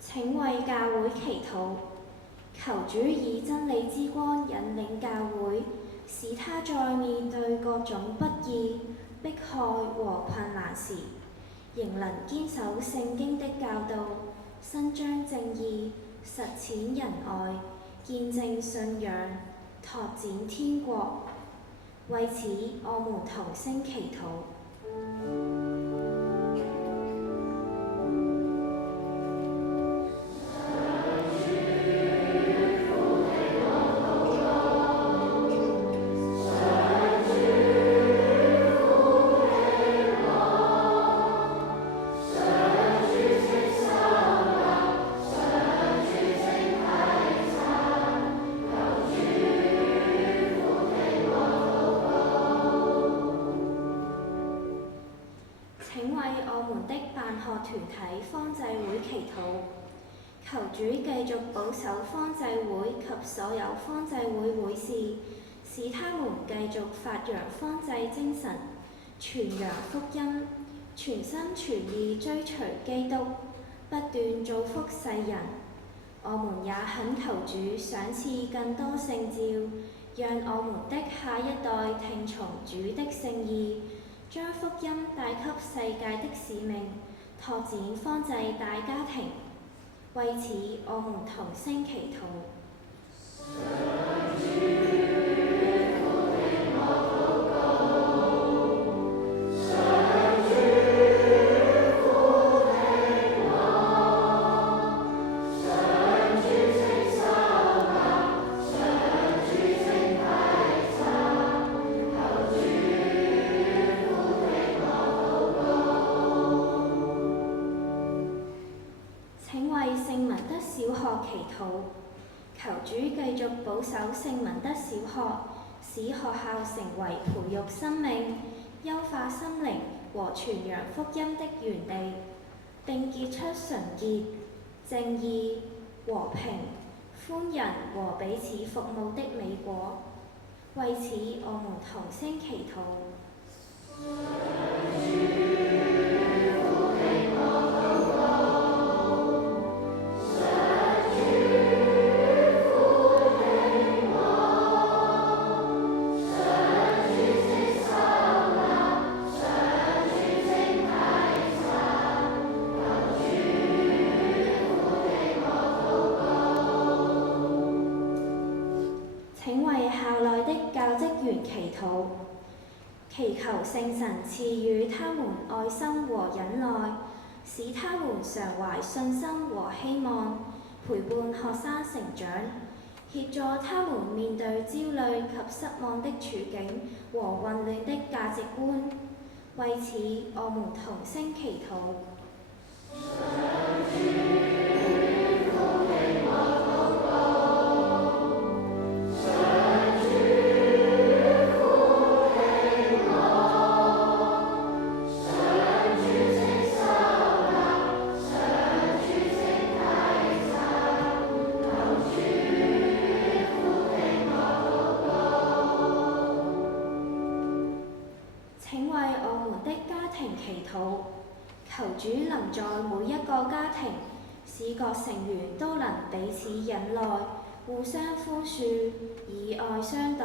請為教會祈禱，求主以真理之光引領教會，使他在面對各種不義、迫害和困難時，仍能堅守聖經的教導，伸張正義，實踐仁愛，見證信仰，拓展天國。為此，我們同聲祈禱。請為我們的辦學團體方濟會祈禱，求主繼續保守方濟會及所有方濟會會士，使他們繼續發揚方濟精神，傳揚福音，全心全意追隨基督，不斷造福世人。我們也懇求主賞賜更多聖召，讓我們的下一代聽從主的聖意，將福音帶給世界的使命，拓展方濟大家庭。為此，我們同聲祈禱。請為聖文德小學祈禱，求主繼續保守聖文德小學，使學校成為培育生命、優化心靈和傳揚福音的園地，並結出純潔、正義、和平、寬仁和彼此服務的美果。為此，我們同聲祈禱。請為校內的教職員祈禱，祈求聖神賜予他們愛心和忍耐，使他們常懷信心和希望，陪伴學生成長，協助他們面對焦慮及失望的處境和混亂的價值觀。為此，我們同聲祈禱。請為我們的家庭祈禱，求主臨在每一個家庭，使各成員都能彼此忍耐，互相寬恕，以愛相待。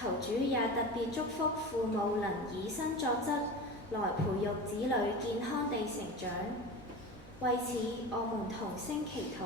求主也特別祝福父母能以身作則，來培育子女健康地成長。為此，我們同聲祈禱。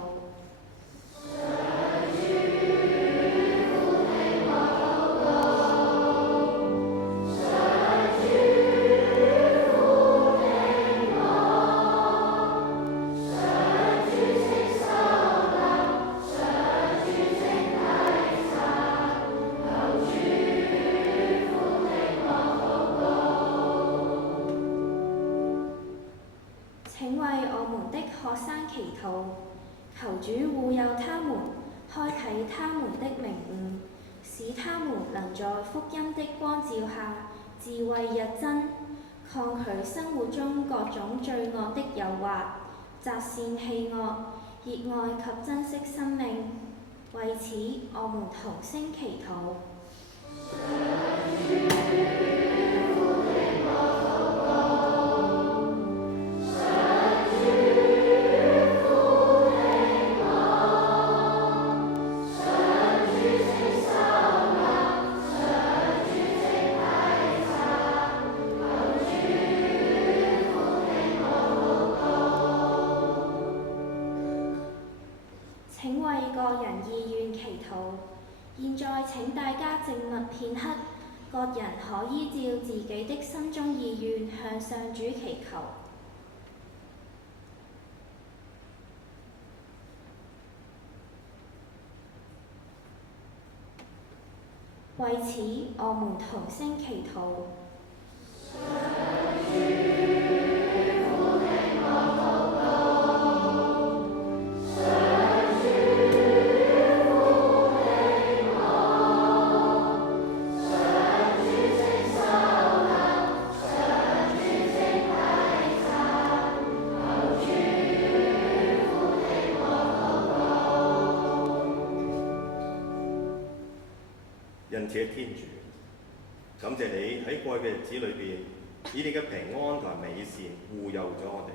請為我們的學生祈禱，求主護佑他們，開啟他們的明悟，使他們能在福音的光照下智慧日增，抗拒生活中各種罪惡的誘惑，擇善棄惡，熱愛及珍惜生命。為此，我們同聲祈禱。請為請為個人意願祈禱。現在請大家靜默片刻，各人可依照自己的心中意願向上主祈求。為此，我們同聲祈禱。仁慈嘅天主，感謝你喺過去嘅日子裏邊，以你嘅平安同埋美善護佑咗我哋。